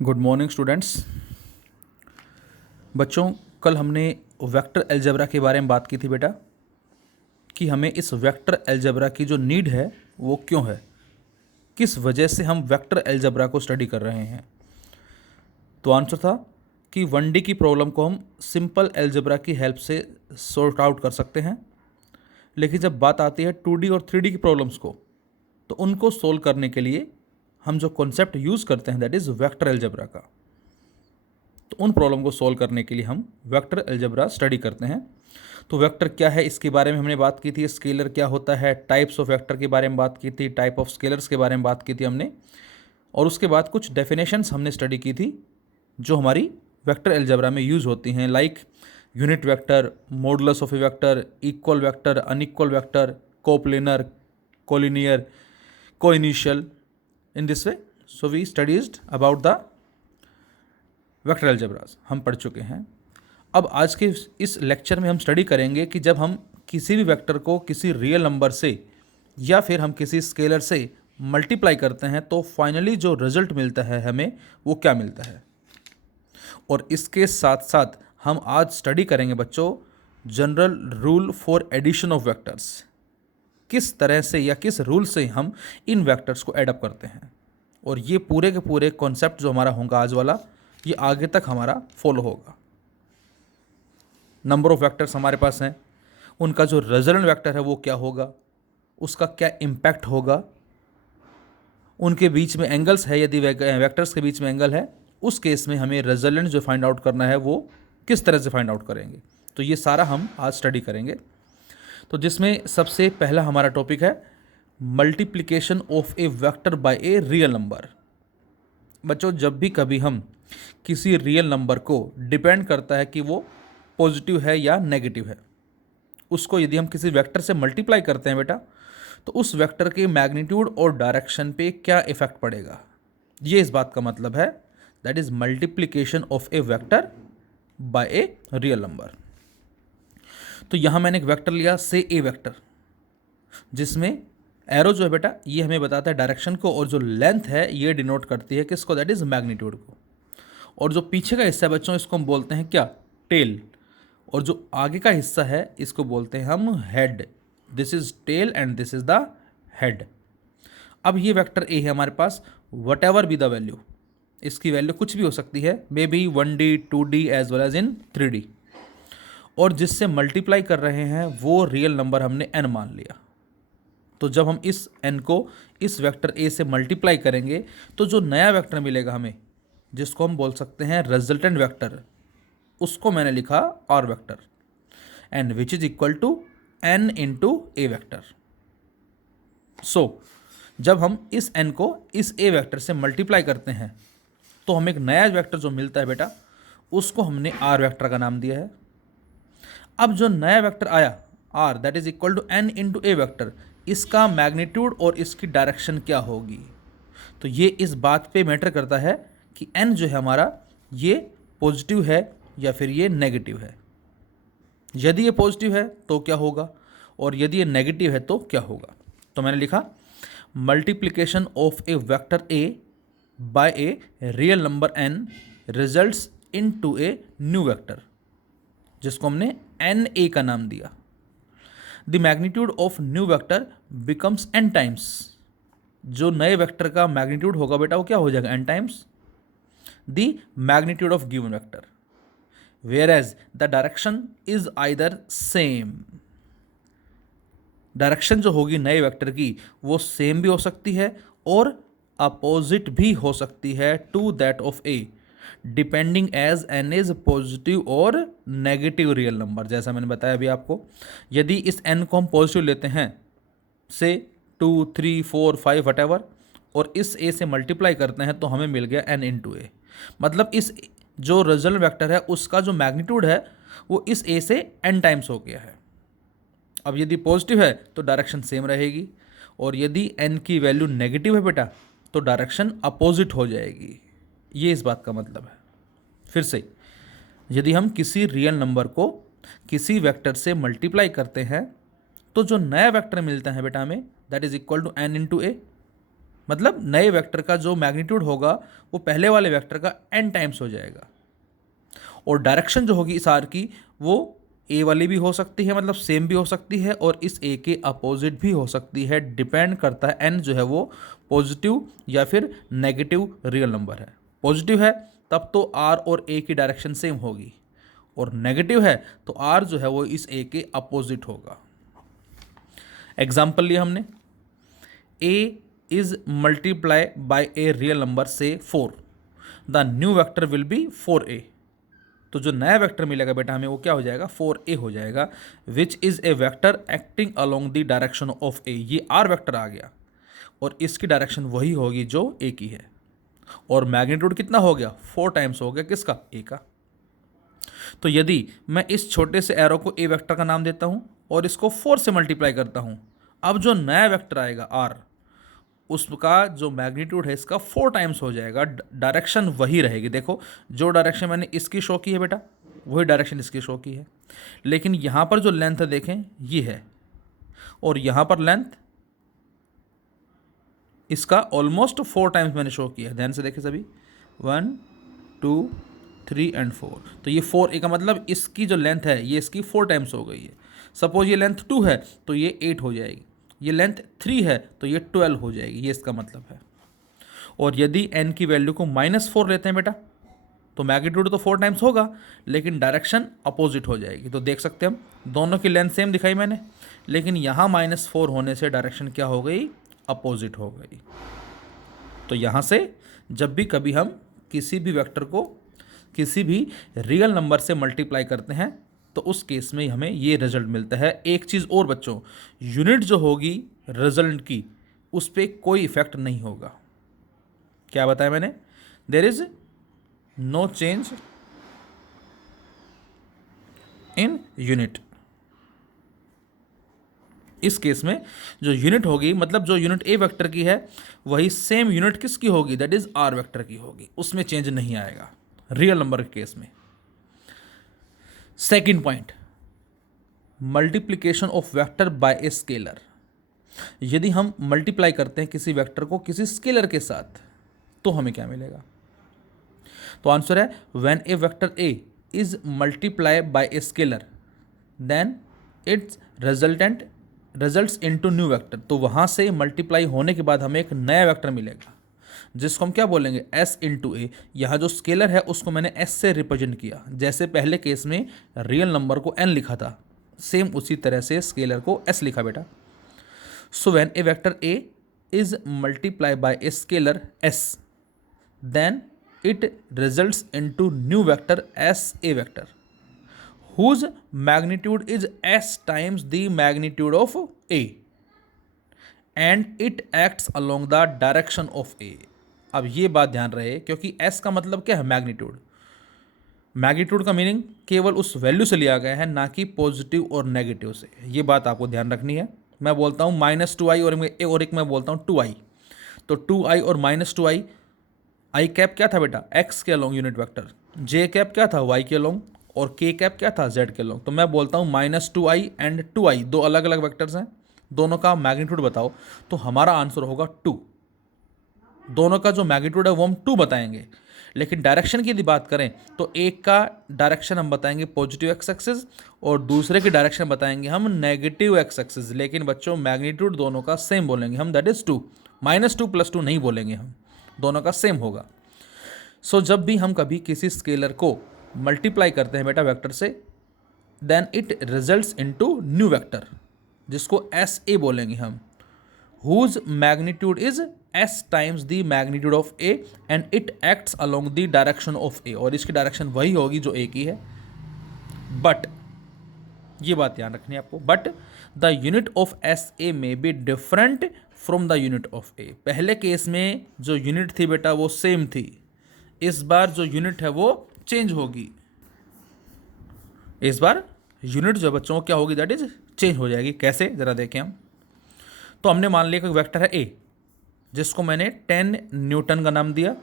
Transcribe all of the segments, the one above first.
Good morning students. बच्चों, कल हमने वेक्टर अलजेब्रा के बारे में बात की थी बेटा, कि हमें इस वेक्टर अलजेब्रा की जो नीड है वो क्यों है, किस वजह से हम वेक्टर अलजेब्रा को स्टडी कर रहे हैं। तो आंसर था कि 1D की प्रॉब्लम को हम सिंपल अलजेब्रा की हेल्प से सॉर्ट आउट कर सकते हैं, लेकिन जब बात आती है 2D और 3D की प्रॉब्लम्स को, तो उनको सोल्व करने के लिए हम जो कॉन्सेप्ट यूज़ करते हैं दैट इज़ वेक्टर अलजेब्रा का। तो उन प्रॉब्लम को सोल्व करने के लिए हम वेक्टर अलजेब्रा स्टडी करते हैं। तो वेक्टर क्या है इसके बारे में हमने बात की थी, स्केलर क्या होता है, टाइप्स ऑफ वेक्टर के बारे में बात की थी, टाइप ऑफ स्केलर्स के बारे में बात की थी हमने, और उसके बाद कुछ डेफिनेशंस हमने स्टडी की थी जो हमारी वेक्टर अलजेब्रा में यूज़ होती हैं, like unit vector, modulus of a vector, equal vector, unequal vector, coplanar, collinear, coinitial. In this way so we studies about the vector algebras हम पढ़ चुके हैं। अब आज के इस लेक्चर में हम स्टडी करेंगे कि जब हम किसी भी वेक्टर को किसी रियल नंबर से या फिर हम किसी स्केलर से मल्टीप्लाई करते हैं तो फाइनली जो रिजल्ट मिलता है हमें वो क्या मिलता है। और इसके साथ साथ हम आज स्टडी करेंगे बच्चों general rule for addition of vectors, किस तरह से या किस रूल से हम इन वेक्टर्स को एडअप करते हैं। और ये पूरे के पूरे कॉन्सेप्ट जो हमारा होगा आज वाला, ये आगे तक हमारा फॉलो होगा। नंबर ऑफ वेक्टर्स हमारे पास हैं, उनका जो रेजोनेंट वेक्टर है वो क्या होगा, उसका क्या इम्पैक्ट होगा, उनके बीच में एंगल्स है, यदि वेक्टर्स के बीच में एंगल है उस केस में हमें रेजोनेंट जो फाइंड आउट करना है वो किस तरह से फाइंड आउट करेंगे। तो ये सारा हम आज स्टडी करेंगे। तो जिसमें सबसे पहला हमारा टॉपिक है multiplication of a vector by a real number. बच्चों, जब भी कभी हम किसी रियल नंबर को, डिपेंड करता है कि वो पॉजिटिव है या नेगेटिव है, उसको यदि हम किसी वेक्टर से मल्टीप्लाई करते हैं बेटा, तो उस वेक्टर के मैग्नीट्यूड और डायरेक्शन पे क्या इफेक्ट पड़ेगा, ये इस बात का मतलब है। That is multiplication of a vector by a real number. तो यहां मैंने एक वेक्टर लिया, से ए वेक्टर, जिसमें एरो जो है बेटा ये हमें बताता है डायरेक्शन को, और जो लेंथ है ये डिनोट करती है किसको, दैट इज मैग्नीट्यूड को। और जो पीछे का हिस्सा है बच्चों इसको हम बोलते हैं क्या, टेल, और जो आगे का हिस्सा है इसको बोलते हैं हम head. This is tail and this is the head. अब ये वेक्टर ए है हमारे पास, whatever be the value, इसकी वैल्यू कुछ भी हो सकती है, maybe 1D 2D as well as in 3D। और जिससे मल्टीप्लाई कर रहे हैं वो रियल नंबर हमने n मान लिया। तो जब हम इस n को इस वेक्टर a से मल्टीप्लाई करेंगे तो जो नया वेक्टर मिलेगा हमें, जिसको हम बोल सकते हैं रिजल्टेंट वेक्टर, उसको मैंने लिखा r vector, and which is equal to n into a vector. So जब हम इस n को इस a वेक्टर से मल्टीप्लाई करते हैं तो हमें एक नया वेक्टर जो मिलता है बेटा, उसको हमने r वेक्टर का नाम दिया है। अब जो नया वेक्टर आया r, that is equal to n into a vector, इसका मैग्नीट्यूड और इसकी डायरेक्शन क्या होगी। तो ये इस बात पे मैटर करता है कि n जो है हमारा ये पॉजिटिव है या फिर ये नेगेटिव है। यदि ये पॉजिटिव है तो क्या होगा, और यदि ये नेगेटिव है तो क्या होगा। तो मैंने लिखा multiplication of a vector a by a real number n results into a new vector, जिसको हमने NA का नाम दिया। The magnitude of new vector becomes n times, जो नए वेक्टर का मैग्नीट्यूड होगा बेटा वो क्या हो जाएगा, n times the magnitude of given vector, whereas the direction is either same. Direction जो होगी नए वेक्टर की वो सेम भी हो सकती है और अपोजिट भी हो सकती है to that of a, depending as n is positive और नेगेटिव रियल नंबर। जैसा मैंने बताया अभी आपको, यदि इस n को हम पॉजिटिव लेते हैं से 2 3 4 5 वट एवर, और इस a से मल्टीप्लाई करते हैं तो हमें मिल गया n इंटू ए। मतलब इस जो रिजल्ट वेक्टर है उसका जो मैग्नीट्यूड है वो इस a से n टाइम्स हो गया है। अब यदि पॉजिटिव है तो डायरेक्शन सेम रहेगी, और यदि n की वैल्यू नेगेटिव है बेटा तो डायरेक्शन अपोजिट हो जाएगी। ये इस बात का मतलब है। फिर से, यदि हम किसी रियल नंबर को किसी वेक्टर से मल्टीप्लाई करते हैं तो जो नया वेक्टर मिलता है बेटा हमें, that is equal to n into a. मतलब नए वेक्टर का जो मैग्नीट्यूड होगा वो पहले वाले वेक्टर का n टाइम्स हो जाएगा। और डायरेक्शन जो होगी इस आर की वो ए वाली भी हो सकती है, मतलब सेम भी हो सकती है, और इस ए के अपोजिट भी हो सकती है। डिपेंड करता है एन जो है वो पॉजिटिव या फिर नेगेटिव रियल नंबर है। पॉजिटिव है तब तो आर और ए की डायरेक्शन सेम होगी, और नेगेटिव है तो आर जो है वो इस ए के अपोजिट होगा। एग्जाम्पल लिया हमने, a is multiply by a real number से 4, the new vector will be 4a। तो जो नया वेक्टर मिलेगा बेटा हमें वो क्या हो जाएगा, 4a हो जाएगा, which is a vector acting along the direction of a. ये आर वेक्टर आ गया और इसकी डायरेक्शन वही होगी जो ए की है, और मैग्नीट्यूड कितना हो गया, 4 टाइम्स हो गया किसका, ए का। तो यदि मैं इस छोटे से एरो को ए वेक्टर का नाम देता हूं और इसको 4 से मल्टीप्लाई करता हूं, अब जो नया वेक्टर आएगा आर, उसका जो मैग्नीट्यूड है इसका 4 टाइम्स हो जाएगा। डायरेक्शन वही रहेगी। देखो जो डायरेक्शन मैंने इसकी शो की है बेटा वही डायरेक्शन इसकी शो की है, लेकिन यहाँ पर जो लेंथ है देखें ये है, और यहाँ पर लेंथ इसका ऑलमोस्ट 4 टाइम्स मैंने शो किया है। ध्यान से देखें सभी, 1 2 3 एंड 4। तो ये 4 का मतलब इसकी जो लेंथ है ये इसकी 4 टाइम्स हो गई है। सपोज ये लेंथ 2 है तो ये 8 हो जाएगी, ये लेंथ 3 है तो ये 12 हो जाएगी, ये इसका मतलब है। और यदि n की वैल्यू को -4 लेते हैं बेटा तो मैग्नीट्यूड तो 4 टाइम्स होगा लेकिन डायरेक्शन अपोजिट हो जाएगी। तो देख सकते हैं हम दोनों की लेंथ सेम दिखाई मैंने, लेकिन यहाँ -4 होने से डायरेक्शन क्या हो गई, अपोजिट हो गई। तो यहाँ से जब भी कभी हम किसी भी वेक्टर को किसी भी रियल नंबर से मल्टीप्लाई करते हैं तो उस केस में हमें ये रिजल्ट मिलता है। एक चीज़ और बच्चों, यूनिट जो होगी रिजल्ट की उस पर कोई इफेक्ट नहीं होगा। क्या बताया मैंने, there is no change in unit. इस केस में जो यूनिट होगी, मतलब जो यूनिट ए वेक्टर की है वही सेम यूनिट किसकी होगी, दैट इज आर वेक्टर की होगी, उसमें चेंज नहीं आएगा रियल नंबर के केस में। Second point, multiplication of vector by a scalar. यदि हम मल्टीप्लाई करते हैं किसी वेक्टर को किसी स्केलर के साथ तो हमें क्या मिलेगा, तो आंसर है when a vector a is multiply by a scalar then its results into new vector. तो वहां से मल्टीप्लाई होने के बाद हमें एक नया वेक्टर मिलेगा जिसको हम क्या बोलेंगे, s इंटू ए। यहाँ जो स्केलर है उसको मैंने s से रिप्रेजेंट किया, जैसे पहले केस में रियल नंबर को n लिखा था, सेम उसी तरह से स्केलर को s लिखा बेटा। So when a vector a is multiply by a scalar s then it results into new vector s a vector whose magnitude is s times the magnitude of a and it acts along the direction of a। अब ये बात ध्यान रहे क्योंकि s का मतलब क्या है, मैग्नीट्यूड। मैग्नीट्यूड का मीनिंग केवल उस वैल्यू से लिया गया है, ना कि पॉजिटिव और नेगेटिव से। ये बात आपको ध्यान रखनी है। मैं बोलता हूँ -2i और एक मैं बोलता हूँ 2i, तो 2i और -2i, आई कैप क्या था बेटा, x के along unit vector, j cap क्या था, y के अलोंग, और k कैप क्या था, z के अलोंग। तो मैं बोलता हूँ -2i एंड 2i, दो अलग अलग वेक्टर्स हैं, दोनों का मैग्नीट्यूड बताओ, तो हमारा आंसर होगा 2। दोनों का जो मैग्नीट्यूड है वो हम 2 बताएंगे। लेकिन डायरेक्शन की यदि बात करें तो एक का डायरेक्शन हम बताएंगे पॉजिटिव एक्स एक्सिस और दूसरे की डायरेक्शन बताएंगे हम नेगेटिव एक्स एक्सिस। लेकिन बच्चों मैग्नीट्यूड दोनों का सेम बोलेंगे हम, दैट इज 2। -2 + 2 नहीं बोलेंगे हम, दोनों का सेम होगा। सो जब भी हम कभी किसी स्केलर को मल्टीप्लाई करते हैं बेटा वेक्टर से, then it results into new vector जिसको एस ए बोलेंगे हम, whose magnitude is s times the magnitude of a and it acts along the direction of a। और इसकी डायरेक्शन वही होगी जो a की है। बट ये बात ध्यान रखनी है आपको, but the unit of s a में be different from the unit of a. पहले केस में जो यूनिट थी बेटा वो सेम थी, इस बार जो यूनिट है वो चेंज होगी। इस बार यूनिट जो बच्चों क्या होगी, दैट इज चेंज हो जाएगी। कैसे, जरा देखें हम। तो हमने मान लिया कि वेक्टर है ए जिसको मैंने 10 न्यूटन का नाम दिया।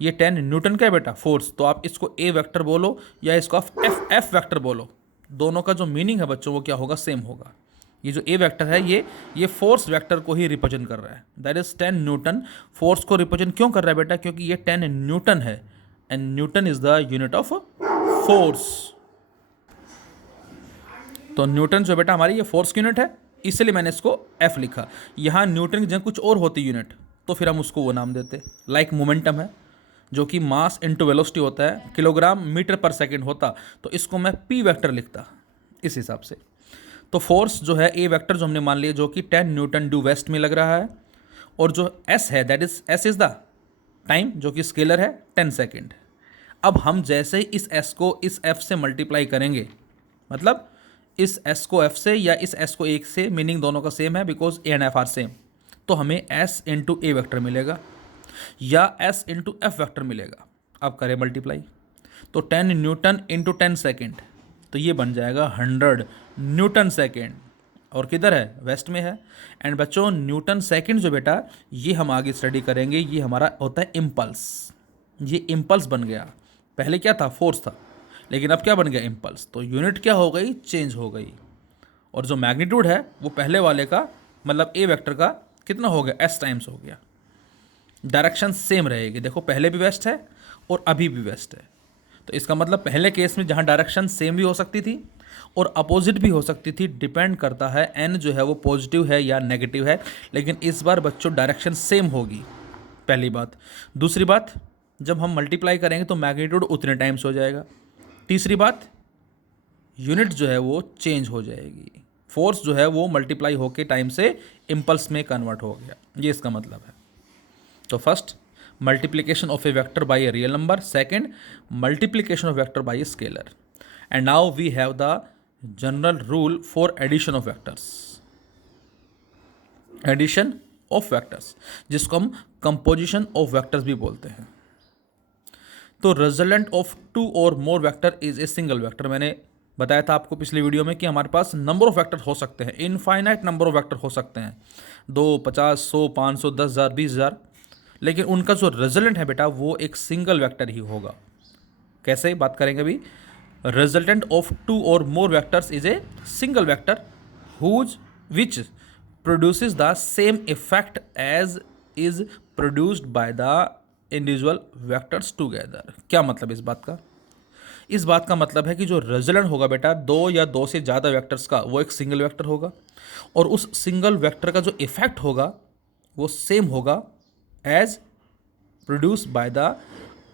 ये 10 न्यूटन का है बेटा फोर्स, तो आप इसको ए वेक्टर बोलो या इसको आप एफ वेक्टर बोलो, दोनों का जो मीनिंग है बच्चों वो क्या होगा, सेम होगा। ये जो ए वेक्टर है ये फोर्स वेक्टर को ही रिप्रेजेंट कर रहा है, दैट इज 10 न्यूटन। फोर्स को रिप्रेजेंट क्यों कर रहा है बेटा? क्योंकि ये 10 न्यूटन है and Newton is the unit of force. तो न्यूटन जो बेटा हमारी ये फोर्स की यूनिट है, इसलिए मैंने इसको एफ लिखा। यहाँ न्यूटन की जगह कुछ और होती यूनिट तो फिर हम उसको वो नाम देते, लाइक मोमेंटम है जो कि मास इंटू वेलोसिटी होता है, किलोग्राम मीटर पर सेकेंड होता, तो इसको मैं पी वेक्टर लिखता इस हिसाब से। तो फोर्स जो है ए वेक्टर जो हमने मान लिया जो कि 10 न्यूटन ड्यू वेस्ट में लग रहा है, और जो एस है that is S is the time जो कि स्केलर है 10 सेकेंड। अब हम जैसे ही इस एस को इस एफ से मल्टीप्लाई करेंगे, मतलब इस एस को एफ से या इस एस को एक से, मीनिंग दोनों का सेम है because A and F R same, तो हमें एस इंटू ए वैक्टर मिलेगा या एस इंटू एफ वैक्टर मिलेगा। अब करें मल्टीप्लाई, तो 10 न्यूटन इंटू 10 सेकेंड, तो ये बन जाएगा 100 न्यूटन सेकेंड, और किधर है? वेस्ट में है। एंड बच्चों न्यूटन सेकेंड जो बेटा ये हम आगे स्टडी करेंगे, ये हमारा होता है इम्पल्स। ये इम्पल्स बन गया, पहले क्या था? फोर्स था, लेकिन अब क्या बन गया? इम्पल्स। तो यूनिट क्या हो गई? चेंज हो गई। और जो मैग्नीट्यूड है वो पहले वाले का मतलब ए वेक्टर का कितना हो गया? एस टाइम्स हो गया। डायरेक्शन सेम रहेगी, देखो पहले भी वेस्ट है और अभी भी वेस्ट है। तो इसका मतलब पहले केस में जहाँ डायरेक्शन सेम भी हो सकती थी और अपोजिट भी हो सकती थी, डिपेंड करता है एन जो है वो पॉजिटिव है या नेगेटिव है, लेकिन इस बार बच्चों डायरेक्शन सेम होगी, पहली बात। दूसरी बात, जब हम मल्टीप्लाई करेंगे तो मैग्नीट्यूड उतने टाइम्स हो जाएगा। तीसरी बात, यूनिट जो है वो चेंज हो जाएगी, फोर्स जो है वो मल्टीप्लाई होके टाइम से इम्पल्स में कन्वर्ट हो गया, ये इसका मतलब है। तो first multiplication of a vector by a real number, second multiplication of vector by a scalar, and now we have the general rule for addition of vectors, addition of vectors जिसको हम composition of vectors भी बोलते हैं। तो resultant of two or more vector is a single vector। मैंने बताया था आपको पिछली वीडियो में कि हमारे पास नंबर ऑफ वेक्टर हो सकते हैं, इनफाइनाइट नंबर ऑफ वेक्टर हो सकते हैं, 2, 50, 100, 500, 10,000, 20,000, लेकिन उनका जो रिजल्टेंट है बेटा वो एक सिंगल वेक्टर ही होगा। कैसे बात करेंगे अभी? रिजल्टेंट ऑफ टू और more vectors is a single vector whose which produces the same effect as is produced by the individual vectors together. क्या मतलब इस बात का? इस बात का मतलब है कि जो रिजल्टेंट होगा बेटा दो या दो से ज़्यादा वेक्टर्स का, वो एक सिंगल वेक्टर होगा, और उस सिंगल वेक्टर का जो इफेक्ट होगा वो सेम होगा as produce by the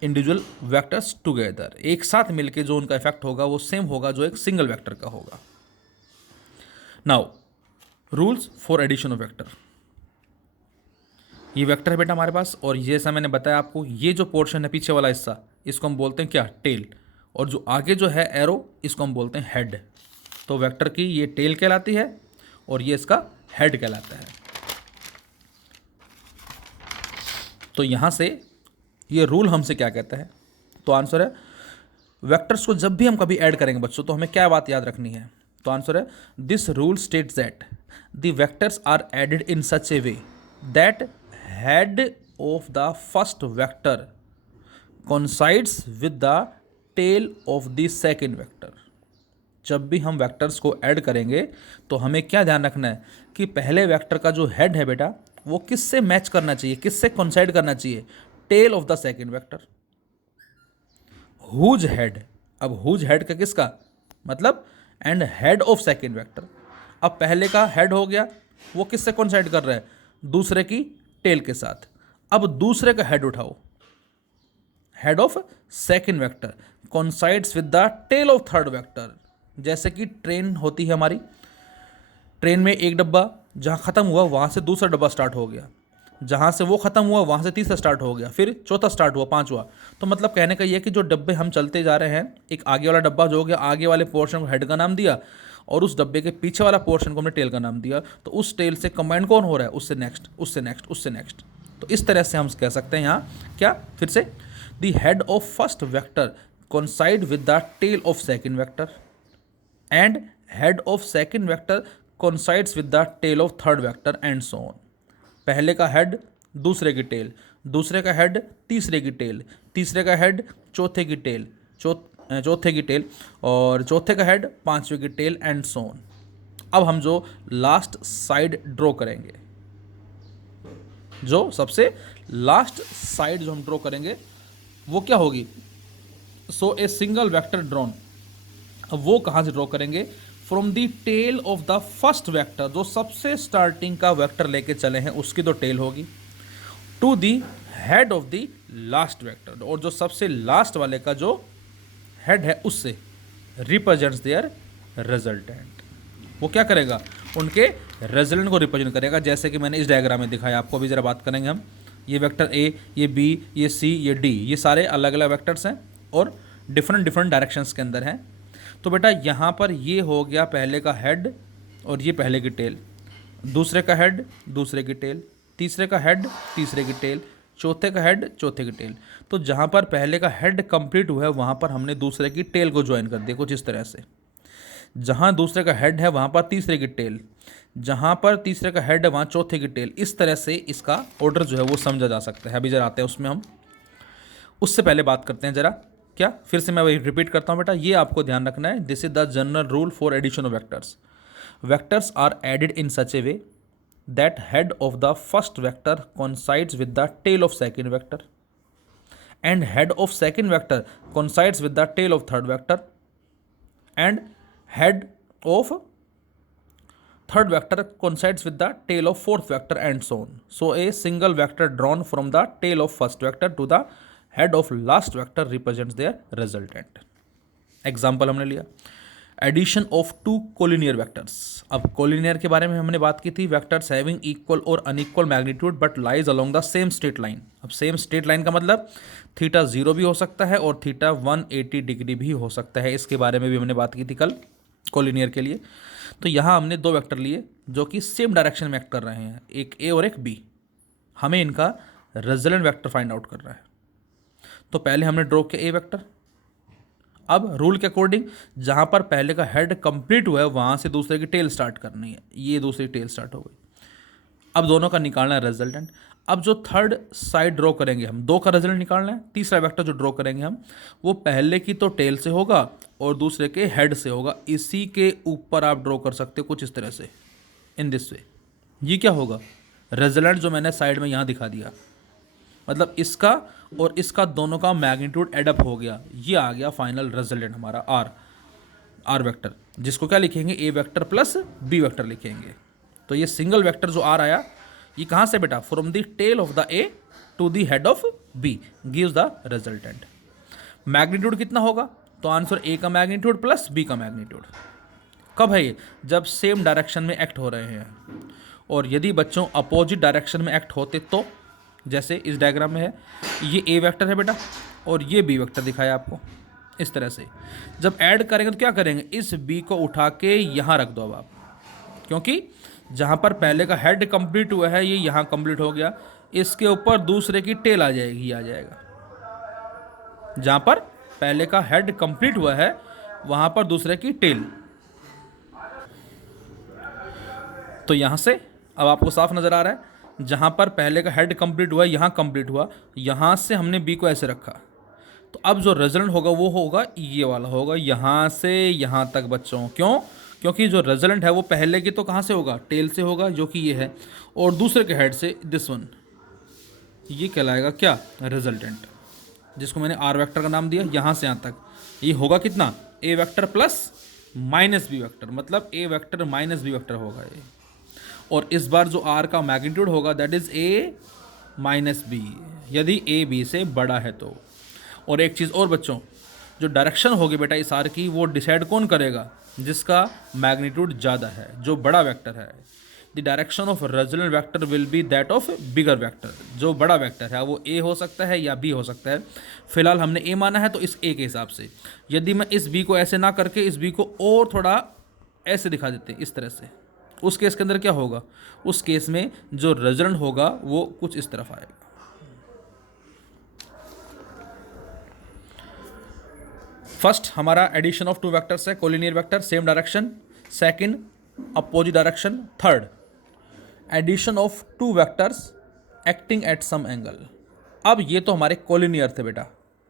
individual vectors together. एक साथ मिलके जो उनका इफेक्ट होगा वो सेम होगा जो एक सिंगल वेक्टर का होगा। Now rules for addition of vector. ये वेक्टर है बेटा हमारे पास, और जैसा मैंने बताया आपको ये जो पोर्शन है पीछे वाला हिस्सा, इसको हम बोलते हैं क्या? टेल। और जो आगे जो है एरो, इसको हम बोलते हैं हेड। तो वेक्टर की ये टेल कहलाती है और ये इसका हेड कहलाता है। तो यहाँ से ये रूल हमसे क्या कहता है? तो आंसर है वेक्टर्स को जब भी हम कभी ऐड करेंगे बच्चों तो हमें क्या बात याद रखनी है? तो आंसर है this rule states that the vectors are added in such a way that head of the first vector coincides with the tail of the second vector. जब भी हम वेक्टर्स को ऐड करेंगे तो हमें क्या ध्यान रखना है कि पहले वेक्टर का जो हेड है बेटा वो किससे मैच करना चाहिए, किससे कोइंसाइड करना चाहिए? Tail of the second vector. Whose head, अब हुज हेड का किसका मतलब? And head of second vector. अब पहले का हेड हो गया, वो किससे कोइंसाइड कर रहा है? दूसरे की टेल के साथ। अब दूसरे का हेड उठाओ, head of second vector coincides with the tail of third vector. जैसे कि ट्रेन होती है हमारी, ट्रेन में एक डब्बा जहाँ ख़त्म हुआ वहाँ से दूसरा डब्बा स्टार्ट हो गया, जहाँ से वो ख़त्म हुआ वहाँ से तीसरा स्टार्ट हो गया, फिर चौथा स्टार्ट हुआ, पांचवा। तो मतलब कहने का ये है कि जो डब्बे हम चलते जा रहे हैं, एक आगे वाला डब्बा जो हो गया, आगे वाले पोर्शन को हेड का नाम दिया और उस डब्बे के पीछे वाला पोर्शन को हमने टेल का नाम दिया। तो उस टेल से कंबाइन कौन हो रहा है? उससे नेक्स्ट, उससे नेक्स्ट, उससे नेक्स्ट। तो इस तरह से हम कह सकते हैं यहाँ क्या? फिर से the head of first vector coincide with the tail of second vector and head of second vector coincides with the tail of third vector and so on. पहले का हेड दूसरे की टेल, दूसरे का हेड तीसरे की टेल, तीसरे का हेड चौथे की टेल, चौथे की टेल, और चौथे का हेड पांचवे की टेल एंड सो ऑन। अब हम जो लास्ट साइड ड्रॉ करेंगे, जो सबसे लास्ट साइड जो हम ड्रॉ करेंगे वो क्या होगी? So a single vector drawn, अब वो कहाँ से ड्रॉ करेंगे? From the tail of the first vector, जो सबसे स्टार्टिंग का वेक्टर लेके चले हैं उसकी तो टेल होगी, to the head of the last vector, और जो सबसे लास्ट वाले का जो हेड है उससे, रिप्रेजेंट्स देयर रिजल्टेंट। वो क्या करेगा? उनके रिजल्टेंट को रिप्रेजेंट करेगा, जैसे कि मैंने इस डायग्राम में दिखाया आपको। अभी ज़रा बात करेंगे हम। ये वेक्टर ए, ये बी, ये सी, ये डी, ये सारे अलग अलग वेक्टर्स हैं और डिफरेंट डिफरेंट डायरेक्शंस के अंदर हैं। तो बेटा यहाँ पर ये हो गया पहले का हेड और ये पहले की टेल, दूसरे का हेड, दूसरे की टेल, तीसरे का हेड, तीसरे की टेल, चौथे का हेड, चौथे की टेल। तो जहाँ पर पहले का हेड कंप्लीट हुआ है वहाँ पर हमने दूसरे की टेल को ज्वाइन कर दिया कुछ इस तरह से। जहाँ दूसरे का हेड है वहाँ पर तीसरे की टेल, जहाँ पर तीसरे का हेड है वहाँ चौथे की टेल। इस तरह से इसका ऑर्डर जो है वो समझा जा सकता है। अभी जरा आते हैं उसमें हम। उससे पहले बात करते हैं जरा, क्या फिर से मैं वही रिपीट करता हूँ बेटा, ये आपको ध्यान रखना है। This is the general rule for addition of vectors. Vectors are added in such a way that head of the first vector coincides with the tail of second vector and head of second vector coincides with the tail of third vector and head of third vector coincides with the tail of fourth vector and so on. So a single vector drawn from the tail of first vector to the head of last vector represents their resultant. Example हमने लिया addition of two collinear vectors. अब collinear के बारे में हमने बात की थी, वेक्टर्स हैविंग इक्वल और unequal magnitude but lies along the same straight line. अब सेम स्ट्रेट लाइन का मतलब थीटा 0 भी हो सकता है और थीटा 180 डिग्री भी हो सकता है। इसके बारे में भी हमने बात की थी कल कोलिनियर के लिए। तो यहाँ हमने दो वेक्टर लिए जो कि सेम डायरेक्शन में एक्ट कर रहे हैं, एक ए और एक बी। हमें इनका रिजल्टेंट वेक्टर फाइंड आउट करना है। तो पहले हमने ड्रॉ किया ए वेक्टर। अब रूल के अकॉर्डिंग जहाँ पर पहले का हेड कंप्लीट हुआ है वहाँ से दूसरे की टेल स्टार्ट करनी है। ये दूसरी टेल स्टार्ट हो गई। अब दोनों का निकालना है रिजल्टेंट। अब जो थर्ड साइड ड्रॉ करेंगे हम, दो का रिजल्ट निकालना है। तीसरा वेक्टर जो ड्रॉ करेंगे हम वो पहले की तो टेल से होगा और दूसरे के हेड से होगा। इसी के ऊपर आप ड्रॉ कर सकते हो कुछ इस तरह से, इन दिस वे। ये क्या होगा? रिजल्टेंट जो मैंने साइड में यहाँ दिखा दिया, मतलब इसका और इसका दोनों का मैग्नीट्यूड एडअप हो गया। ये आ गया फाइनल रिजल्टेंट हमारा आर वेक्टर, जिसको क्या लिखेंगे? ए वेक्टर प्लस बी वेक्टर लिखेंगे। तो ये सिंगल वेक्टर जो आर आया, ये कहाँ से बेटा? From the tail of the a to the head of b gives the resultant. Magnitude कितना होगा? तो आंसर ए का मैग्नीट्यूड प्लस बी का मैग्नीट्यूड। कब है ये? जब सेम डायरेक्शन में एक्ट हो रहे हैं। और यदि बच्चों अपोजिट डायरेक्शन में एक्ट होते तो, जैसे इस डायग्राम में है, ये ए वेक्टर है बेटा और ये बी वेक्टर दिखाया आपको इस तरह से। जब ऐड करेंगे तो क्या करेंगे? इस बी को उठा के यहाँ रख दो अब आप, क्योंकि जहाँ पर पहले का हेड कंप्लीट हुआ है ये यहाँ कंप्लीट हो गया। इसके ऊपर दूसरे की टेल आ जाएगी, आ जाएगा। जहाँ पर पहले का हेड कंप्लीट हुआ है वहाँ पर दूसरे की टेल। तो यहाँ से अब आपको साफ नज़र आ रहा है, जहाँ पर पहले का हेड कंप्लीट हुआ यहाँ कंप्लीट हुआ, यहाँ से हमने बी को ऐसे रखा। तो अब जो रिजल्ट होगा वो होगा ये वाला होगा, यहाँ से यहाँ तक बच्चों। क्यों? क्योंकि जो रिजल्ट है वो पहले की तो कहाँ से होगा? टेल से होगा, जो कि ये है, और दूसरे के हेड से दिस वन। ये कहलाएगा क्या? रिजल्टेंट, जिसको मैंने आर वेक्टर का नाम दिया। यहाँ से यहाँ तक ये होगा कितना? A vector plus minus b vector, मतलब a vector minus b vector होगा ये। और इस बार जो आर का मैग्नीट्यूड होगा that is a minus b, यदि ए बी से बड़ा है तो। और एक चीज़ और बच्चों, जो डायरेक्शन होगी बेटा इस आर की वो डिसाइड कौन करेगा? जिसका मैग्नीट्यूड ज़्यादा है, जो बड़ा वेक्टर है। The direction of resultant vector will B that of bigger vector. जो बड़ा वेक्टर है वो ए हो सकता है या बी हो सकता है। फिलहाल हमने ए माना है तो इस ए के हिसाब से। यदि मैं इस बी को ऐसे ना करके इस बी को और थोड़ा ऐसे दिखा देते इस तरह से, उस केस के अंदर क्या होगा? उस केस में जो रिजल्ट होगा वो कुछ इस तरफ आएगा। फर्स्ट हमारा एडिशन ऑफ टू वेक्टर्स है, collinear vector, same direction. Second opposite direction. Third addition of two vectors acting at some angle. अब ये तो हमारे कोलिनियर थे बेटा,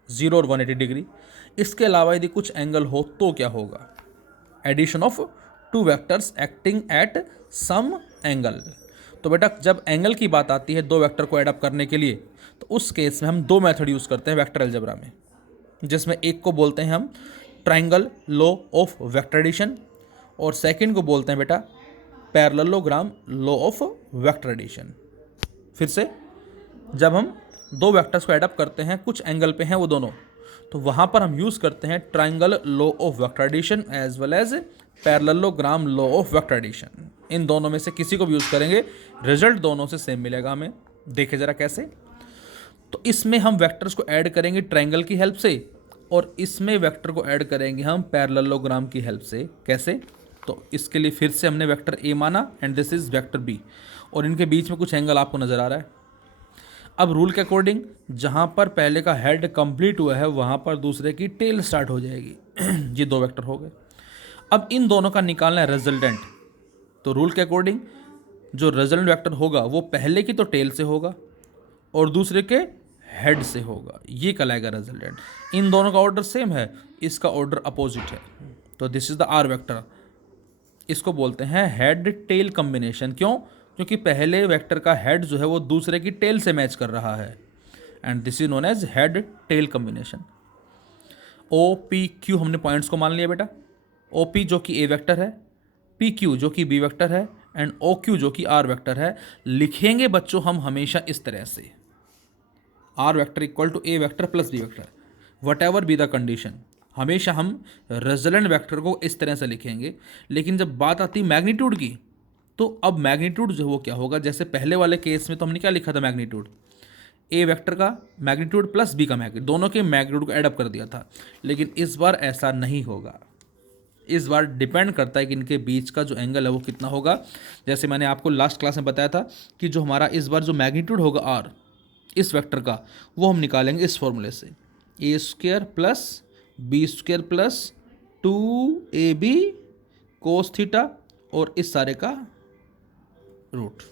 0 और 180 डिग्री। इसके अलावा यदि कुछ एंगल हो तो क्या होगा? Addition of two vectors acting at some angle. तो बेटा जब एंगल की बात आती है दो वेक्टर को एडअप करने के लिए, तो उस केस में हम दो मेथड यूज़ करते हैं वेक्टर अलजेब्रा में, जिसमें एक को बोलते हैं हम triangle law of vector addition और सेकंड को बोलते हैं बेटा parallelogram law of vector addition. फिर से, जब हम दो वेक्टर्स को एडअप करते हैं, कुछ एंगल पे हैं वो दोनों, तो वहाँ पर हम यूज़ करते हैं triangle law of vector addition as well as parallelogram law of vector addition. इन दोनों में से किसी को भी यूज़ करेंगे, रिजल्ट दोनों से सेम मिलेगा हमें। देखें ज़रा कैसे। तो इसमें हम वेक्टर्स को ऐड करेंगे ट्राइंगल की हेल्प से और इसमें वेक्टर को ऐड करेंगे हम पैरेललोग्राम की हेल्प से। कैसे? तो इसके लिए फिर से हमने वेक्टर ए माना and this is vector b और इनके बीच में कुछ एंगल आपको नज़र आ रहा है। अब रूल के अकॉर्डिंग जहाँ पर पहले का हेड कंप्लीट हुआ है वहाँ पर दूसरे की टेल स्टार्ट हो जाएगी। ये दो वेक्टर हो गए। अब इन दोनों का निकालना है रिजल्टेंट। तो रूल के अकॉर्डिंग जो रिजल्टेंट वेक्टर होगा वो पहले की तो टेल से होगा और दूसरे के हेड से होगा, ये कहलाएगा रिजल्टेंट। इन दोनों का ऑर्डर सेम है, इसका ऑर्डर अपोजिट है, तो this is the r vector. इसको बोलते हैं हेड टेल कॉम्बिनेशन। क्यों? क्योंकि पहले वेक्टर का हेड जो है वो दूसरे की टेल से मैच कर रहा है and this is known as head tail combination. O P Q हमने पॉइंट्स को मान लिया बेटा। ओ पी जो कि ए वेक्टर है, पी क्यू जो कि बी वेक्टर है एंड ओ क्यू जो कि आर वेक्टर है। लिखेंगे बच्चों हम हमेशा इस तरह से, r vector equal to A vector plus B vector, whatever be the condition. हमेशा हम रिजल्टेंट वेक्टर को इस तरह से लिखेंगे। लेकिन जब बात आती मैग्नीट्यूड की, तो अब मैग्नीट्यूड जो वो क्या होगा, जैसे पहले वाले केस में तो हमने क्या लिखा था, मैग्नीट्यूड ए वेक्टर का मैग्नीट्यूड प्लस बी का मैग्नीट्यूड, दोनों के मैग्नीट्यूड को एडअप कर दिया था। लेकिन इस बार ऐसा नहीं होगा। इस बार डिपेंड करता है कि इनके बीच का जो एंगल है वो कितना होगा। जैसे मैंने आपको लास्ट क्लास में बताया था कि जो हमारा इस बार जो मैग्नीट्यूड होगा आर इस वेक्टर का, वो हम निकालेंगे इस फॉर्मूले से, a square plus B square plus 2ab cos theta और इस सारे का रूट।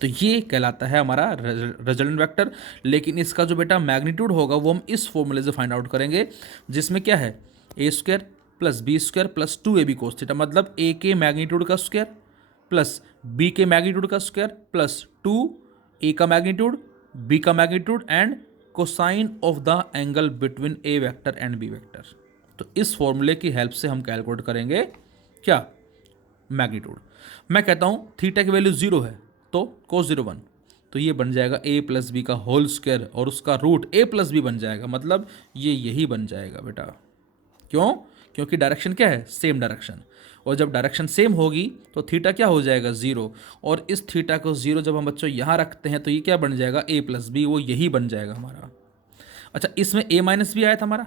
तो ये कहलाता है हमारा रिजल्टेंट वेक्टर। लेकिन इसका जो बेटा मैग्नीट्यूड होगा वो हम इस फॉर्मूले से फाइंड आउट करेंगे, जिसमें क्या है, a square plus B square plus 2ab cos theta, मतलब ए के मैग्नीट्यूड का स्क्वायर प्लस बी के मैग्नीट्यूड का स्क्वायर प्लस 2a का मैग्नीट्यूड, बी का magnitude and cosine of the angle between a vector and b vector. तो इस फॉर्मूले की हेल्प से हम कैलकुलेट करेंगे क्या, मैग्नीट्यूड। मैं कहता हूँ थीटा की वैल्यू 0 है तो cos 0 1, तो ये बन जाएगा a प्लस बी का होल स्क्वायर और उसका रूट a प्लस बी बन जाएगा, मतलब ये यही बन जाएगा बेटा। क्यों? क्योंकि डायरेक्शन क्या है, सेम डायरेक्शन, और जब डायरेक्शन सेम होगी तो थीटा क्या हो जाएगा 0, और इस थीटा को 0 जब हम बच्चों यहाँ रखते हैं तो ये क्या बन जाएगा, a प्लस बी, वो यही बन जाएगा हमारा। अच्छा, इसमें a माइनस बी आया था हमारा।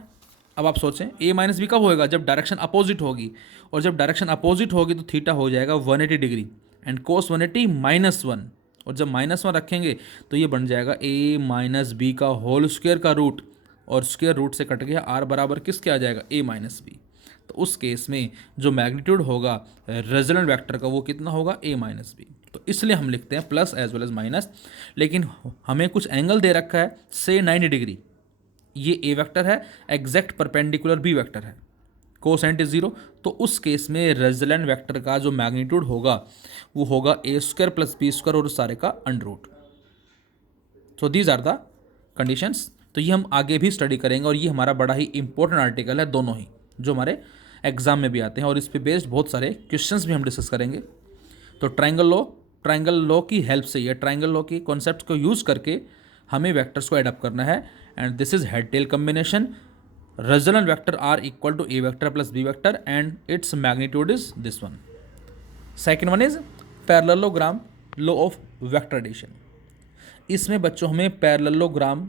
अब आप सोचें a माइनस बी कब होएगा, जब डायरेक्शन अपोजिट होगी, और जब डायरेक्शन अपोजिट होगी तो थीटा हो जाएगा 180 डिग्री एंड कोस 180 -1, और जब -1 रखेंगे तो ये बन जाएगा a माइनस बी का होल स्क्वायर का रूट, और स्क्वायर रूट से कट गया r बराबर किसके आ जाएगा, a माइनस बी। तो उस केस में जो मैग्नीट्यूड होगा रिजल्टेंट वेक्टर का वो कितना होगा, a माइनस बी। तो इसलिए हम लिखते हैं plus as well as minus. लेकिन हमें कुछ एंगल दे रखा है से 90 डिग्री, ये ए वेक्टर है, एग्जैक्ट परपेंडिकुलर बी वेक्टर है, कोसेंट इज 0, तो उस केस में रिजल्टेंट वेक्टर का जो मैग्नीट्यूड होगा वो होगा a square plus B square और उस सारे का under root. So these are the conditions. तो ये हम आगे भी स्टडी करेंगे और ये हमारा बड़ा ही इंपॉर्टेंट आर्टिकल है, दोनों ही जो हमारे एग्जाम में भी आते हैं, और इस पे बेस्ड बहुत सारे क्वेश्चंस भी हम डिस्कस करेंगे। तो ट्राइंगल लॉ की हेल्प से या ट्राइंगल लॉ की कॉन्सेप्ट को यूज़ करके हमें वेक्टर्स को एडअप करना है and this is head tail combination. Resultant vector r equal to A vector plus B vector and its magnitude is this one. Second one is parallelogram law of vector addition. इसमें बच्चों हमें parallelogram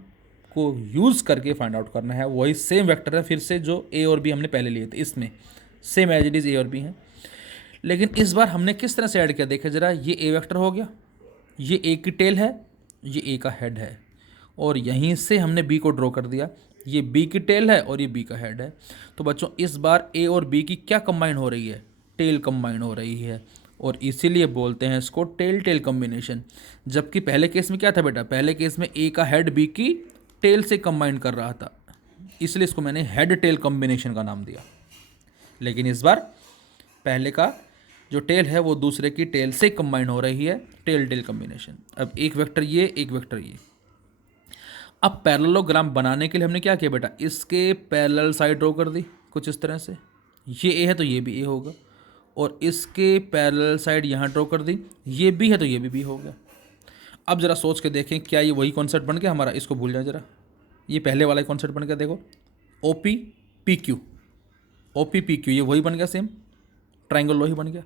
को use करके find out करना है। वही same vector है फिर से जो ए और बी हमने पहले लिए थे, इसमें same as it is a और बी हैं, लेकिन इस बार हमने किस तरह से ऐड किया, देखिए ज़रा। ये ए वेक्टर हो गया, ये ए की टेल है, ये ए का हेड है, और यहीं से हमने बी को ड्रॉ कर दिया, ये बी की टेल है और ये बी का हेड है। तो बच्चों इस बार ए और बी की क्या कंबाइन हो रही है, टेल कंबाइन हो रही है, और इसीलिए बोलते हैं इसको टेल टेल कॉम्बिनेशन। जबकि पहले केस में क्या था बेटा, पहले केस में ए का हेड बी की टेल से कंबाइन कर रहा था, इसलिए इसको मैंने हेड टेल कॉम्बिनेशन का नाम दिया। लेकिन इस बार पहले का जो टेल है वो दूसरे की टेल से कंबाइन हो रही है, टेल टेल कम्बिनेशन। अब एक वेक्टर ये, एक वेक्टर ये। अब पैरेललोग्राम बनाने के लिए हमने क्या किया बेटा, इसके पैरेलल साइड ड्रॉ कर दी कुछ इस तरह से, ये ए है तो ये भी ए होगा, और इसके पैरेलल साइड यहाँ ड्रॉ कर दी, ये बी है तो ये भी हो गया। अब जरा सोच के देखें क्या ये वही कॉन्सेप्ट बन गया हमारा, इसको भूल जाए जरा, ये पहले वाला कॉन्सेप्ट बन गया, देखो O P P Q, O P P Q, ये वही बन गया सेम, ट्राइंगल लो ही बन गया।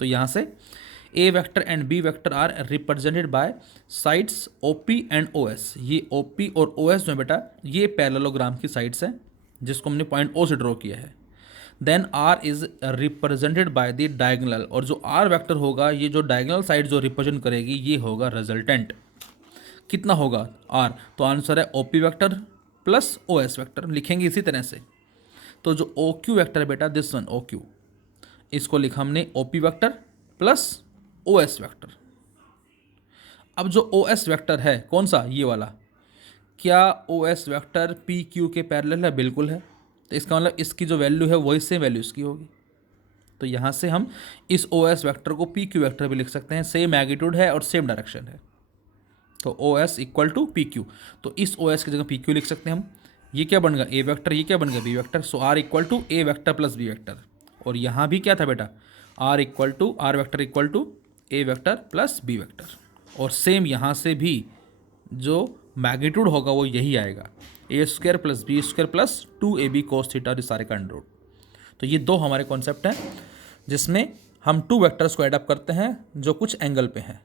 तो यहाँ से ए vector and b vector are represented by sides O P and O S. ये ओ पी और ओ एस जो है बेटा ये पैरेललोग्राम की साइड्स हैं जिसको हमने पॉइंट ओ से ड्रॉ किया है। Then r is represented by the diagonal, और जो आर वेक्टर होगा ये जो डायगोनल साइड जो रिप्रेजेंट करेगी ये होगा रिजल्टेंट। कितना होगा आर, तो आंसर है O P vector plus O S vector, लिखेंगे इसी तरह से। तो जो ओ क्यू वैक्टर है बेटा, दिस वन ओ क्यू, इसको लिखा हमने O P vector plus O S vector. अब जो ओ एस वैक्टर है कौन सा, ये वाला, क्या O S vector P Q के पैरेलल है, बिल्कुल है। तो इसका मतलब इसकी जो वैल्यू है वही सेम वैल्यू इसकी होगी। तो यहाँ से हम इस ओ एस वैक्टर को पी क्यू वैक्टर भी लिख सकते हैं, सेम मैग्नीट्यूड है और सेम डायरेक्शन है। तो O S equal to P Q, तो इस ओ एस की जगह पी क्यू लिख सकते हैं हम। ये क्या बन गया ए वैक्टर, ये क्या बन गया B vector. So R equal to A vector plus B vector, और यहाँ भी क्या था बेटा, R equal to R vector equal to A vector plus B vector, और सेम यहाँ से भी जो मैग्नीट्यूड होगा वो यही आएगा, A square plus B square plus 2ab cos theta, और सारे का अंडर रूट। तो ये दो हमारे कॉन्सेप्ट हैं जिसमें हम टू वेक्टर्स को एडअप करते हैं जो कुछ एंगल पे हैं,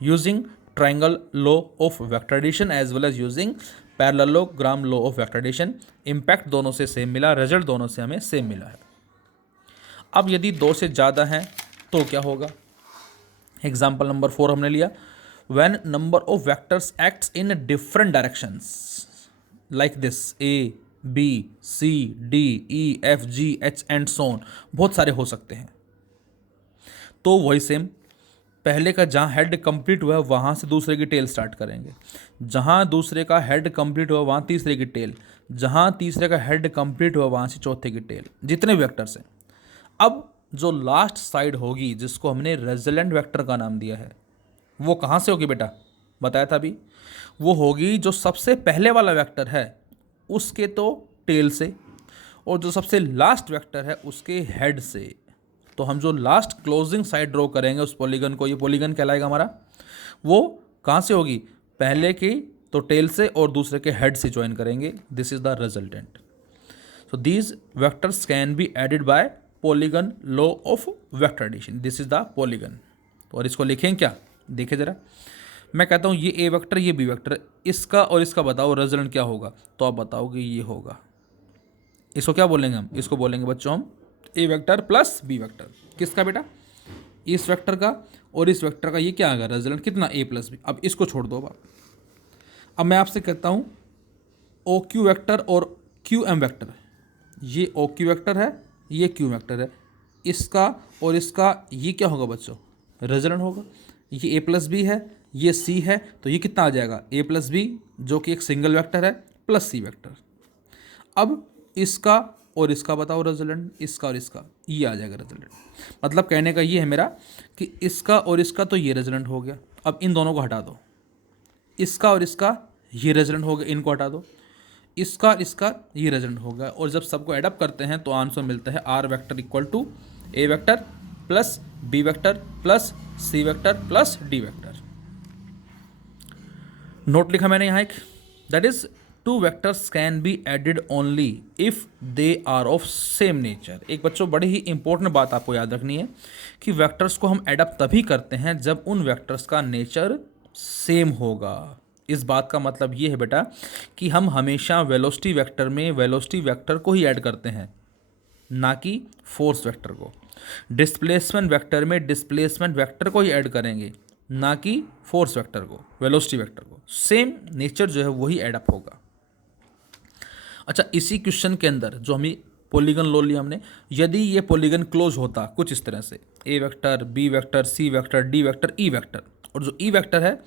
using triangle law of vector addition as well as using parallelogram law of vector addition. Impact दोनों से सेम मिला, रिजल्ट दोनों से हमें सेम मिला है। अब यदि दो से ज़्यादा हैं तो क्या होगा, एग्जाम्पल नंबर 4 हमने लिया, when number of vectors acts in different directions like this A B C D E F G H and so on, बहुत सारे हो सकते हैं। तो वही सेम, पहले का जहाँ हेड कंप्लीट हुआ है वहाँ से दूसरे की टेल स्टार्ट करेंगे, जहाँ दूसरे का हेड कंप्लीट हुआ वहाँ तीसरे की टेल, जहाँ तीसरे का हेड कंप्लीट हुआ वहाँ से चौथे की टेल, जितने वेक्टर्स हैं। अब जो लास्ट साइड होगी जिसको हमने रेजलेंट वेक्टर का नाम दिया है वो कहाँ से होगी बेटा, बताया था अभी, वो होगी जो सबसे पहले वाला वेक्टर है उसके तो टेल से, और जो सबसे लास्ट वेक्टर है उसके हेड से। तो हम जो लास्ट क्लोजिंग साइड ड्रॉ करेंगे उस पॉलीगन को, ये पॉलीगन कहलाएगा हमारा, वो कहाँ से होगी, पहले की तो टेल से और दूसरे के हेड से ज्वाइन करेंगे, this is the resultant. So these vectors can be added by polygon law of vector addition, this is the polygon. और इसको लिखें क्या, देखें जरा, मैं कहता हूँ ये ए वेक्टर ये बी वेक्टर, इसका और इसका बताओ रिजल्ट क्या होगा, तो आप बताओगे ये होगा। इसको क्या बोलेंगे हम, इसको बोलेंगे बच्चों हम ए वेक्टर प्लस बी वेक्टर। किसका बेटा, इस वेक्टर का और इस वेक्टर का, ये क्या आएगा रिजल्ट, कितना ए प्लस बी। अब इसको छोड़ दो बाप, अब मैं आपसे कहता हूँ ओ क्यू वेक्टर और क्यू एम वेक्टर, ये ओ क्यू वेक्टर है ये क्यू वेक्टर है, इसका और इसका ये क्या होगा बच्चों, रिजल्ट होगा। ये ए प्लस बी है ये सी है, तो ये कितना आ जाएगा ए प्लस बी जो कि एक सिंगल वेक्टर है प्लस सी वेक्टर। अब इसका और इसका बताओ रिजल्टेंट, इसका और इसका, ये आ जाएगा रिजल्टेंट। मतलब कहने का ये है मेरा कि इसका और इसका तो ये रिजल्टेंट हो गया, अब इन दोनों को हटा दो, इसका और इसका ये रिजल्टेंट हो गया, इनको हटा दो, इसका इसका ये रिजल्टेंट हो गया, और जब सबको एडअप करते हैं तो आंसर मिलता है R vector equal to A vector plus B vector plus C vector plus D vector. Note लिखा मैंने यहाँ एक, that is two vectors can be added only if they are of same nature. एक बच्चों बड़ी ही important बात आपको याद रखनी है कि वेक्टर्स को हम एडअप तभी करते हैं जब उन वेक्टर्स का नेचर सेम होगा। इस बात का मतलब ये है बेटा कि हम हमेशा वेलोसिटी वेक्टर में वेलोसिटी वेक्टर को ही ऐड करते हैं, ना कि फोर्स वेक्टर को। डिस्प्लेसमेंट वेक्टर में डिस्प्लेसमेंट वेक्टर को ही ऐड करेंगे, ना कि फोर्स वेक्टर को, वेलोसिटी वेक्टर को। सेम नेचर जो है वही एडअप होगा। अच्छा, इसी क्वेश्चन के अंदर जो हमें पॉलीगन लो लिया हमने, यदि ये पॉलीगन क्लोज होता कुछ इस तरह से, ए vector B vector C vector D vector E vector, और जो ई वेक्टर है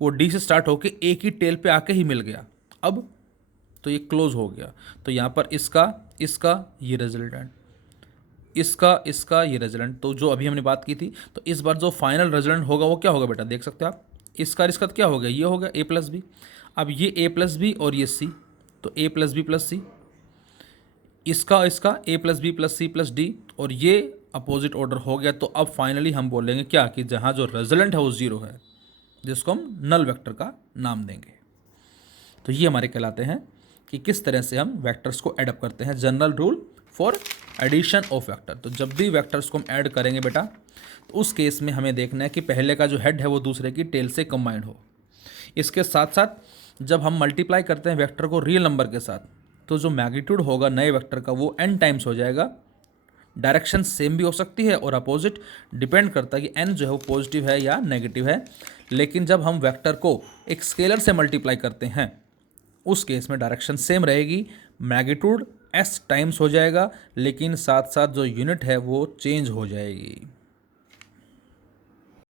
वो डी से स्टार्ट होके ए की टेल पे आके ही मिल गया, अब तो ये क्लोज हो गया, तो यहाँ पर इसका इसका ये रिजल्टेंट, इसका इसका ये रेजल्टेंट, तो जो अभी हमने बात की थी, तो इस बार जो फाइनल रेजल्टेंट होगा वो क्या होगा बेटा, देख सकते हो आप, इसका और इसका क्या हो गया, ये हो गया ए प्लस बी। अब ये ए प्लस बी और ये सी, तो A plus B plus C, इसका इसका A plus B plus C plus D, और ये अपोजिट ऑर्डर हो गया। तो अब फाइनली हम बोलेंगे क्या, कि जहाँ जो रिजल्ट है वो ज़ीरो है, जिसको हम नल वेक्टर का नाम देंगे। तो ये हमारे कहलाते हैं कि किस तरह से हम वेक्टर्स को ऐड अप करते हैं, general rule for addition of vector. तो जब भी वेक्टर्स को हम ऐड करेंगे बेटा, तो उस केस में हमें देखना है कि पहले का जो हेड है वो दूसरे की टेल से कंबाइंड हो। इसके साथ साथ जब हम मल्टीप्लाई करते हैं वेक्टर को रियल नंबर के साथ, तो जो मैग्नीट्यूड होगा नए वेक्टर का वो n टाइम्स हो जाएगा। डायरेक्शन सेम भी हो सकती है और अपोजिट, डिपेंड करता है कि n जो है वो पॉजिटिव है या नेगेटिव है। लेकिन जब हम वेक्टर को एक स्केलर से मल्टीप्लाई करते हैं, उस केस में डायरेक्शन सेम रहेगी, मैग्नीट्यूड s टाइम्स हो जाएगा, लेकिन साथ साथ जो यूनिट है वो चेंज हो जाएगी।